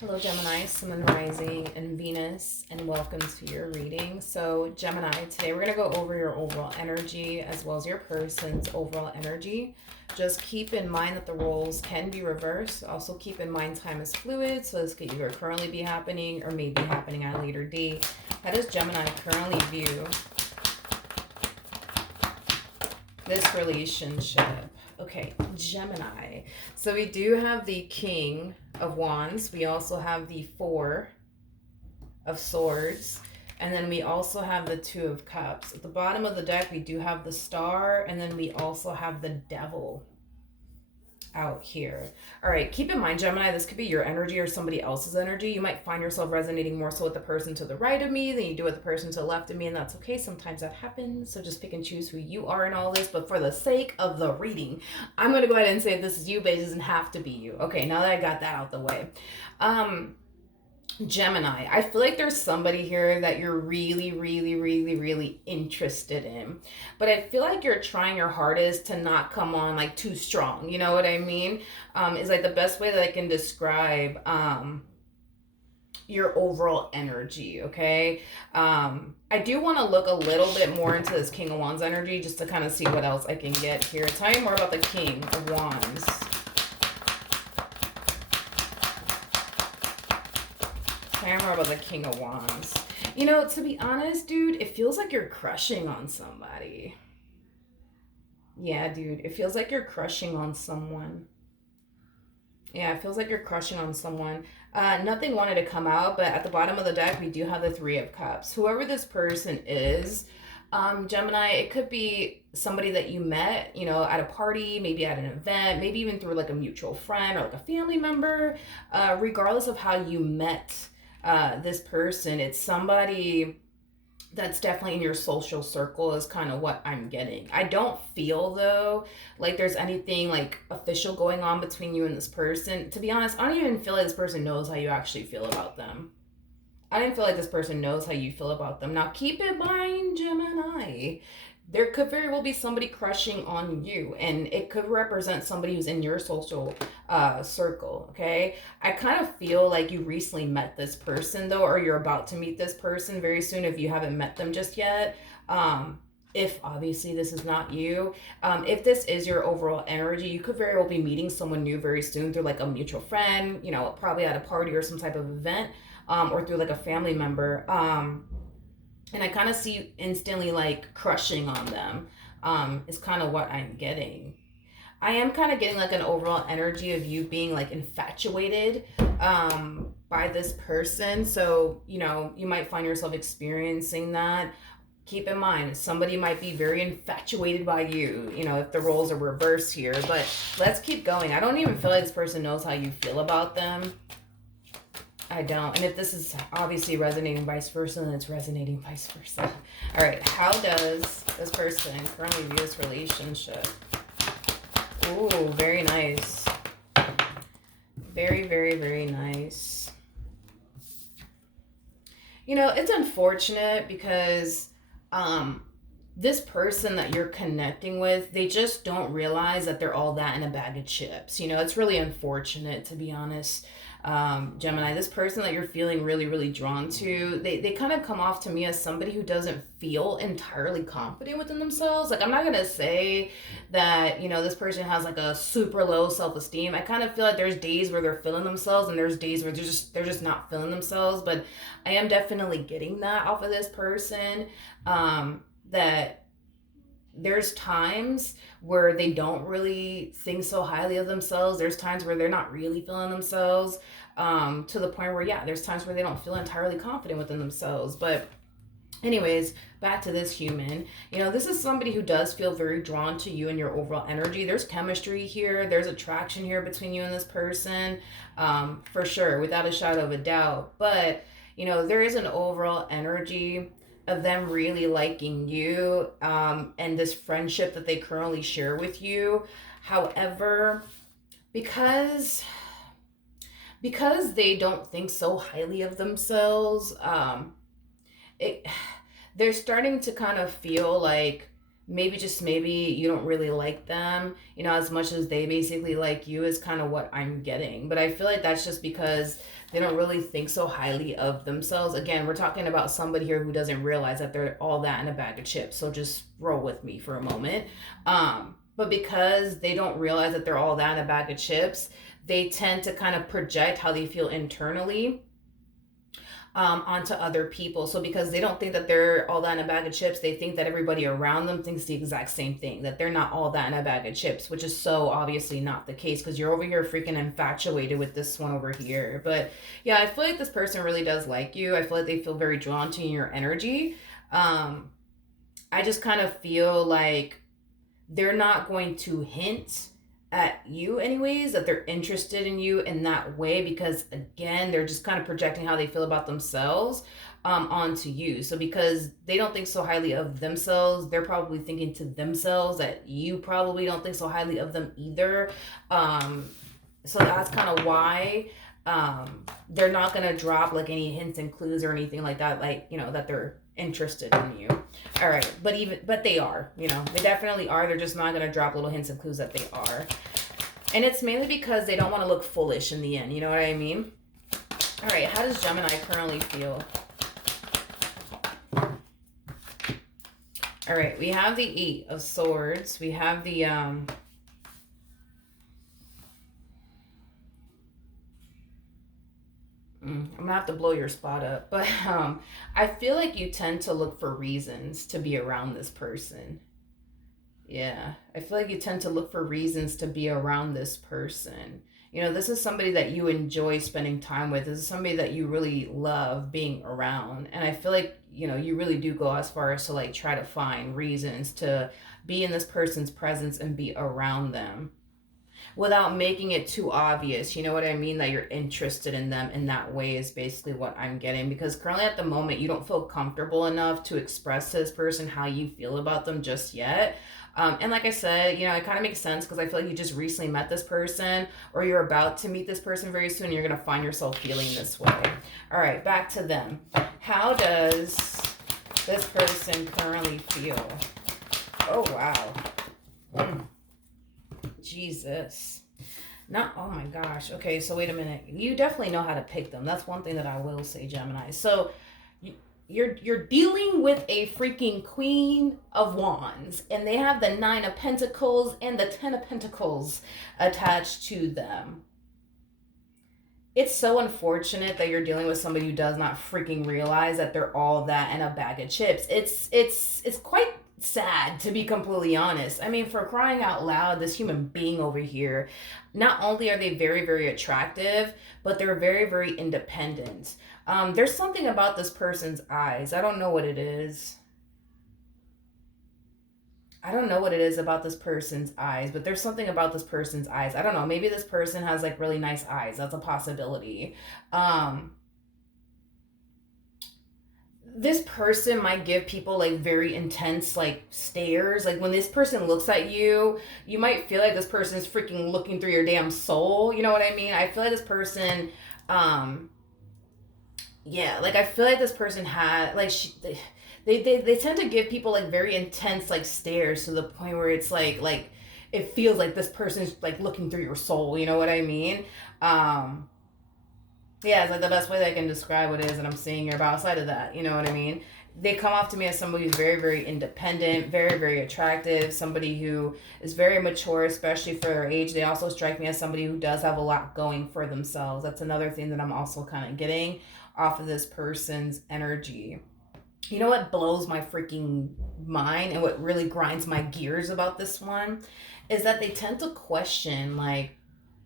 Hello, Gemini, Sun and Rising, and Venus, and welcome to your reading. So, Gemini, today we're going to go over your overall energy as well as your person's overall energy. Just keep in mind that the roles can be reversed. Also, keep in mind time is fluid, so this could either currently be happening or may be happening at a later date. How does Gemini currently view this relationship? Okay, Gemini. So we do have the King of Wands. We also have the Four of Swords. And then we also have the Two of Cups. At the bottom of the deck, we do have the Star. And then we also have the Devil out here. All right, keep in mind, Gemini, this could be your energy or somebody else's energy. You might find yourself resonating more so with the person to the right of me than you do with the person to the left of me, and that's okay. Sometimes that happens, so just pick and choose who you are in all this. But for the sake of the reading, I'm going to go ahead and say if this is you, but it doesn't have to be you. Okay, now that I got that out the way. Gemini, I feel like there's somebody here that you're really interested in. But I feel like you're trying your hardest to not come on like too strong. You know what I mean? Is like the best way that I can describe your overall energy, okay? I do want to look a little bit more into this King of Wands energy just to kind of see what else I can get here. Tell me more about the King of Wands. Tell me more about the King of Wands. You know, to be honest, dude, it feels like you're crushing on somebody. Yeah, dude, it feels like you're crushing on someone. Yeah, it feels like you're crushing on someone. Nothing wanted to come out, but at the bottom of the deck, we do have the Three of Cups. Whoever this person is, Gemini, it could be somebody that you met, you know, at a party, maybe at an event, maybe even through like a mutual friend or like a family member. Regardless of how you met this person, it's somebody that's definitely in your social circle is kind of what I'm getting. I don't feel though like there's anything like official going on between you and this person. To be honest, I don't even feel like this person knows how you actually feel about them. I didn't feel like this person knows how you feel about them. Now keep in mind, Gemini, there could very well be somebody crushing on you, and it could represent somebody who's in your social circle. Okay, I kind of feel like you recently met this person though, or you're about to meet this person very soon if you haven't met them just yet. If obviously this is not you, if this is your overall energy, you could very well be meeting someone new very soon through like a mutual friend, you know, probably at a party or some type of event, or through like a family member. And I kind of see you instantly like crushing on them, is kind of what I'm getting. I am kind of getting like an overall energy of you being like infatuated by this person. So, you know, you might find yourself experiencing that. Keep in mind, somebody might be very infatuated by you, you know, if the roles are reversed here. But let's keep going. I don't even feel like this person knows how you feel about them. I don't. And if this is obviously resonating vice versa, then it's resonating vice versa. All right. How does this person currently view this relationship? Ooh, very nice. Very nice. You know, it's unfortunate because this person that you're connecting with, they just don't realize that they're all that in a bag of chips. You know, it's really unfortunate, to be honest. Gemini, this person that you're feeling really drawn to, they kind of come off to me as somebody who doesn't feel entirely confident within themselves. Like, I'm not gonna say that, you know, this person has like a super low self-esteem. I kind of feel like there's days where they're feeling themselves and there's days where they're just not feeling themselves. But I am definitely getting that off of this person, that there's times where they don't really think so highly of themselves. There's times where they're not really feeling themselves, to the point where, yeah, there's times where they don't feel entirely confident within themselves. But anyways, back to this human. You know, this is somebody who does feel very drawn to you and your overall energy. There's chemistry here. There's attraction here between you and this person, for sure, without a shadow of a doubt. But, you know, there is an overall energy of them really liking you, and this friendship that they currently share with you. However, because they don't think so highly of themselves, it they're starting to kind of feel like maybe, just maybe, you don't really like them, you know, as much as they basically like you, is kind of what I'm getting. But I feel like that's just because They don't really think so highly of themselves. Again, we're talking about somebody here who doesn't realize that they're all that in a bag of chips. So just roll with me for a moment. But because they don't realize that they're all that in a bag of chips, they tend to kind of project how they feel internally onto other people. So because they don't think that they're all that in a bag of chips, they think that everybody around them thinks the exact same thing, that they're not all that in a bag of chips, which is so obviously not the case because you're over here freaking infatuated with this one over here. But yeah, I feel like this person really does like you. I feel like they feel very drawn to your energy. I just kind of feel like they're not going to hint at you anyways that they're interested in you in that way, because again, they're just kind of projecting how they feel about themselves onto you. So because they don't think so highly of themselves, they're probably thinking to themselves that you probably don't think so highly of them either. So that's kind of why they're not gonna drop like any hints and clues or anything like that, like, you know, that they're interested in you. All right, but they are, you know, they definitely are. They're just not gonna drop little hints and clues that they are, and it's mainly because they don't want to look foolish in the end. You know what I mean? All right, how does Gemini currently feel? All right, we have the Eight of Swords. We have the I'm gonna have to blow your spot up, but I feel like you tend to look for reasons to be around this person. Yeah, I feel like you tend to look for reasons to be around this person. You know, this is somebody that you enjoy spending time with. This is somebody that you really love being around. And I feel like, you know, you really do go as far as to like try to find reasons to be in this person's presence and be around them without making it too obvious. You know what I mean? That you're interested in them in that way is basically what I'm getting. Because currently at the moment, you don't feel comfortable enough to express to this person how you feel about them just yet. And like I said, you know, it kind of makes sense because I feel like you just recently met this person or you're about to meet this person very soon. And you're going to find yourself feeling this way. All right, back to them. How does this person currently feel? Oh, wow. Jesus. Not, oh my gosh. Okay, so wait a minute. You definitely know how to pick them. That's one thing that I will say, Gemini. So you're dealing with a freaking Queen of Wands, and they have the Nine of Pentacles and the Ten of Pentacles attached to them. It's so unfortunate that you're dealing with somebody who does not freaking realize that they're all that and a bag of chips. It's quite sad, to be completely honest. I mean, for crying out loud, this human being over here, not only are they very, very attractive, but they're very, very independent. There's something about this person's eyes. I don't know what it is. I don't know what it is about this person's eyes, but there's something about this person's eyes. I don't know. Maybe this person has like really nice eyes. That's a possibility. This person might give people like very intense like stares. Like when this person looks at you, you might feel like this person is freaking looking through your damn soul. You know what I mean? I feel like this person, yeah, like I feel like this person had like they tend to give people like very intense like stares to the point where it's like it feels like this person's like looking through your soul. You know what I mean? Yeah, it's like the best way that I can describe what it is that I'm seeing here. But outside of that, you know what I mean? They come off to me as somebody who's very, very independent, very, very attractive, somebody who is very mature, especially for their age. They also strike me as somebody who does have a lot going for themselves. That's another thing that I'm also kind of getting off of this person's energy. You know what blows my freaking mind and what really grinds my gears about this one is that they tend to question, like,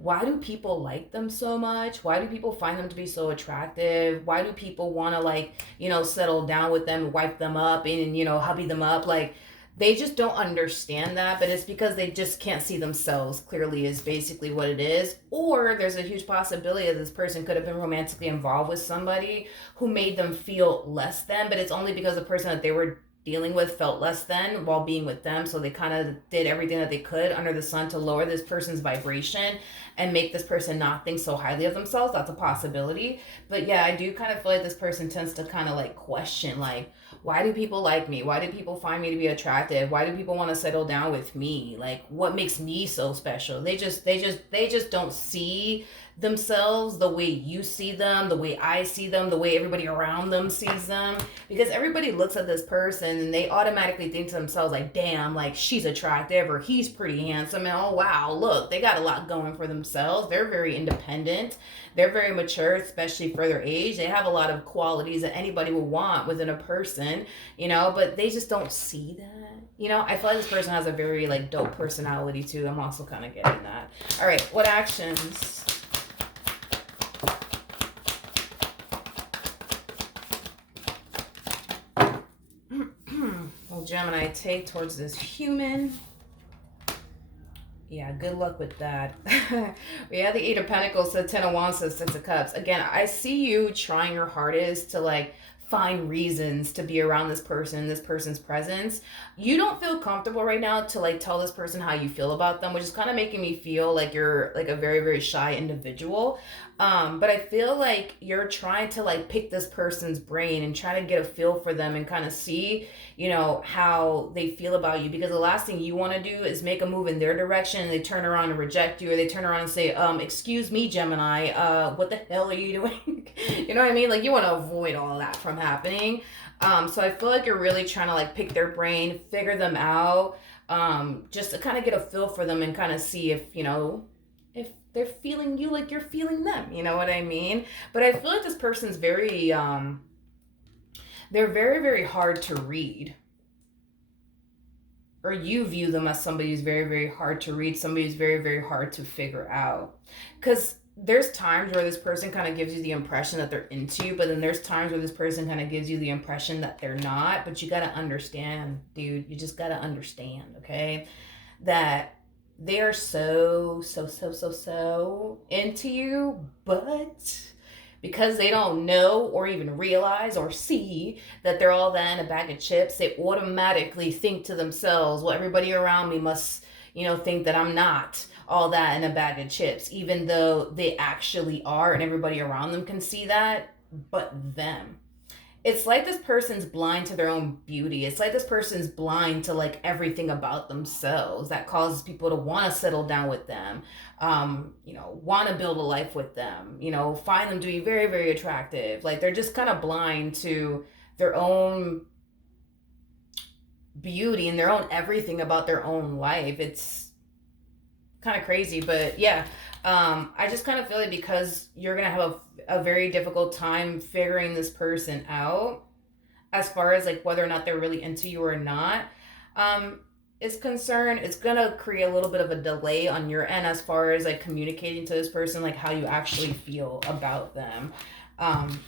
why do people like them so much? Why do people find them to be so attractive? Why do people want to, like, you know, settle down with them, wipe them up and, you know, hubby them up? Like, they just don't understand that, but it's because they just can't see themselves clearly is basically what it is. Or there's a huge possibility that this person could have been romantically involved with somebody who made them feel less than, but it's only because the person that they were dealing with felt less than while being with them. So they kind of did everything that they could under the sun to lower this person's vibration and make this person not think so highly of themselves. That's a possibility. But yeah, I do kind of feel like this person tends to kind of like question, like, why do people like me? Why do people find me to be attractive? Why do people want to settle down with me? Like, what makes me so special? They just don't see themselves the way you see them, the way I see them, the way everybody around them sees them. Because everybody looks at this person and they automatically think to themselves, like, damn, like she's attractive or he's pretty handsome. And oh, wow, look, they got a lot going for themselves. They're very independent. They're very mature, especially for their age. They have a lot of qualities that anybody would want within a person, but they just don't see that. I feel like this person has a very like dope personality too. I'm also kind of getting that. All right, what actions? Well, Gemini, take towards this human. Yeah, good luck with that. We have the Eight of Pentacles, the Ten of Wands, the Six of Cups. Again, I see you trying your hardest to like find reasons to be around this person's presence. You don't feel comfortable right now to like tell this person how you feel about them, which is kind of making me feel like you're like a very, very shy individual. But I feel like you're trying to like pick this person's brain and try to get a feel for them and kind of see, how they feel about you. Because the last thing you want to do is make a move in their direction and they turn around and reject you, or they turn around and say, excuse me, Gemini, what the hell are you doing? You know what I mean? Like, you want to avoid all of that from happening. So I feel like you're really trying to like pick their brain, figure them out, just to kind of get a feel for them and kind of see if they're feeling you like you're feeling them. You know what I mean? But I feel like this person's very, they're very, very hard to read. Or you view them as somebody who's very, very hard to read, somebody who's very, very hard to figure out. Because there's times where this person kind of gives you the impression that they're into you, but then there's times where this person kind of gives you the impression that they're not. But you got to understand, dude, you just got to understand, okay, that they are so into you, but because they don't know or even realize or see that they're all that in a bag of chips, they automatically think to themselves, well, everybody around me must, think that I'm not all that in a bag of chips, even though they actually are, and everybody around them can see that, but them. It's like this person's blind to their own beauty. It's like this person's blind to like everything about themselves that causes people to want to settle down with them, want to build a life with them, find them to be very, very attractive. Like, they're just kind of blind to their own beauty and their own everything about their own life. It's kind of crazy, but yeah. I just kind of feel like because you're going to have a very difficult time figuring this person out as far as like whether or not they're really into you or not, is concerned, it's going to create a little bit of a delay on your end as far as like communicating to this person, like how you actually feel about them,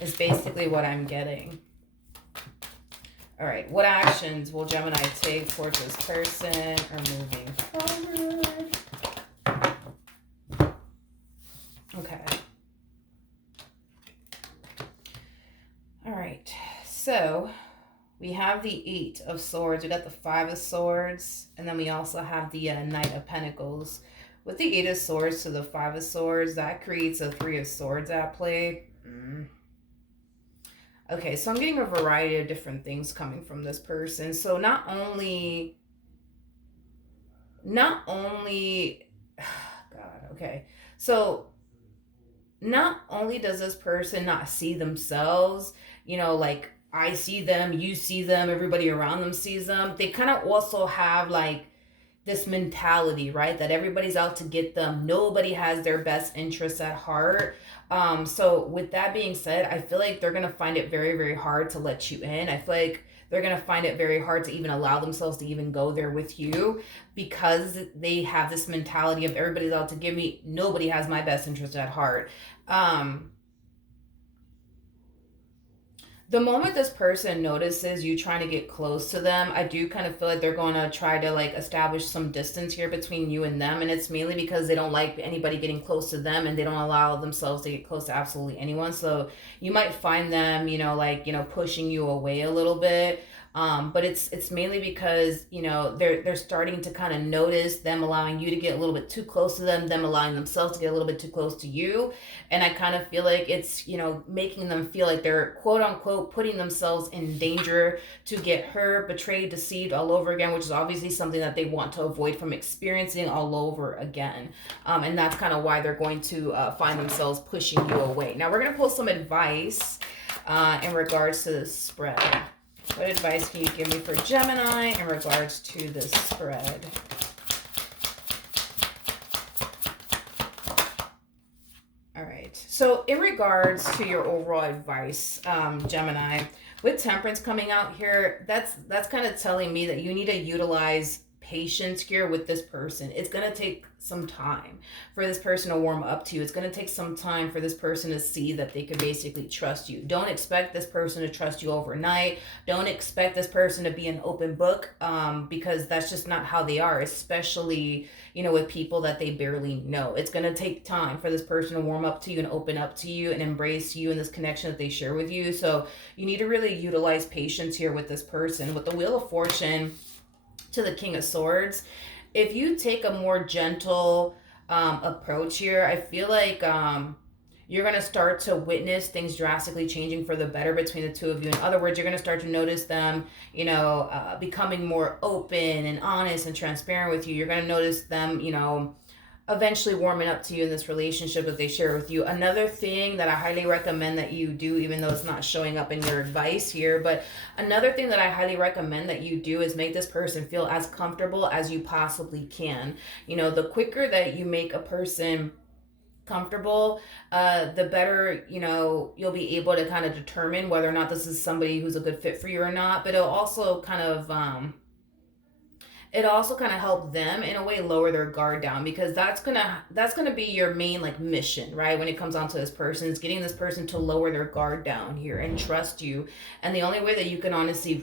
is basically what I'm getting. All right, what actions will Gemini take towards this person or moving forward? Okay. All right. So we have the Eight of Swords. We got the Five of Swords. And then we also have the Knight of Pentacles. With the Eight of Swords to the Five of Swords, that creates a Three of Swords at play. Okay, so I'm getting a variety of different things coming from this person. So not only, God, okay. So not only does this person not see themselves, like I see them, you see them, everybody around them sees them, they kind of also have like this mentality, right? That everybody's out to get them. Nobody has their best interests at heart. So with that being said, I feel like they're going to find it very, very hard to let you in. I feel like they're going to find it very hard to even allow themselves to even go there with you because they have this mentality of everybody's out to give me. Nobody has my best interest at heart. The moment this person notices you trying to get close to them, I do kind of feel like they're going to try to like establish some distance here between you and them. And it's mainly because they don't like anybody getting close to them and they don't allow themselves to get close to absolutely anyone. So you might find them, pushing you away a little bit. But it's mainly because, you know, they're starting to kind of notice them allowing you to get a little bit too close to them allowing themselves to get a little bit too close to you. And I kind of feel like it's, you know, making them feel like they're quote unquote putting themselves in danger to get hurt, betrayed, deceived all over again, which is obviously something that they want to avoid from experiencing all over again. And that's kind of why they're going to find themselves pushing you away. Now we're going to pull some advice in regards to the spread. What advice can you give me for Gemini in regards to the spread? All right. So in regards to your overall advice, Gemini, with Temperance coming out here, that's kind of telling me that you need to utilize patience here with this person. It's going to take some time for this person to warm up to you. It's going to take some time for this person to see that they could basically trust you. Don't expect this person to trust you overnight. Don't expect this person to be an open book, because that's just not how they are, especially, you know, with people that they barely know. It's going to take time for this person to warm up to you and open up to you and embrace you and this connection that they share with you. So you need to really utilize patience here with this person. With the Wheel of Fortune to the King of Swords, if you take a more gentle approach here, I feel like you're going to start to witness things drastically changing for the better between the two of you. In other words, you're going to start to notice them, you know, becoming more open and honest and transparent with you. You're going to notice them, you know, eventually warming up to you in this relationship that they share with you. Another thing that I highly recommend that you do, even though it's not showing up in your advice here, but another thing that I highly recommend that you do is make this person feel as comfortable as you possibly can. You know, the quicker that you make a person comfortable, the better, you know, you'll be able to kind of determine whether or not this is somebody who's a good fit for you or not. But it also kind of help them in a way lower their guard down, because that's gonna be your main like mission, right? When it comes down to this person, is getting this person to lower their guard down here and trust you. And the only way that you can honestly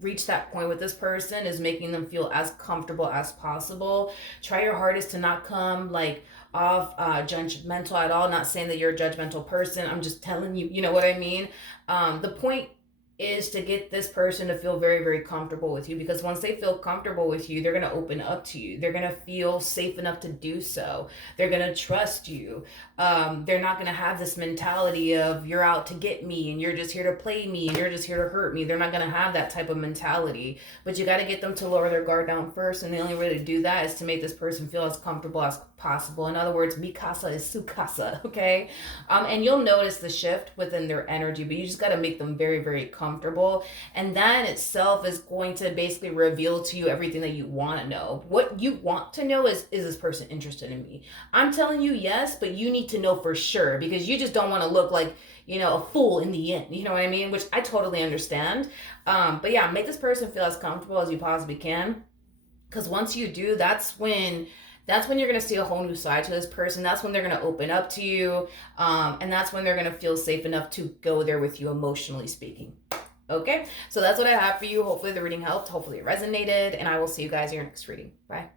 reach that point with this person is making them feel as comfortable as possible. Try your hardest to not come like off judgmental at all. Not saying that you're a judgmental person, I'm just telling you, you know what I mean. The point is to get this person to feel very, very comfortable with you, because once they feel comfortable with you, they're going to open up to you. They're going to feel safe enough to do so. They're going to trust you. They're not going to have this mentality of you're out to get me and you're just here to play me and you're just here to hurt me. They're not going to have that type of mentality, but you got to get them to lower their guard down first. And the only way to do that is to make this person feel as comfortable as possible. In other words, mi casa is su casa, okay? And you'll notice the shift within their energy, but you just got to make them very, very comfortable. And that in itself is going to basically reveal to you everything that you want to know. What you want to know is this person interested in me? I'm telling you yes, but you need to know for sure, because you just don't want to look like, you know, a fool in the end. You know what I mean? Which I totally understand. But yeah, make this person feel as comfortable as you possibly can. Because once you do, that's when you're going to see a whole new side to this person. That's when they're going to open up to you. And that's when they're going to feel safe enough to go there with you, emotionally speaking. Okay, so that's what I have for you. Hopefully the reading helped. Hopefully it resonated. And I will see you guys in your next reading. Bye.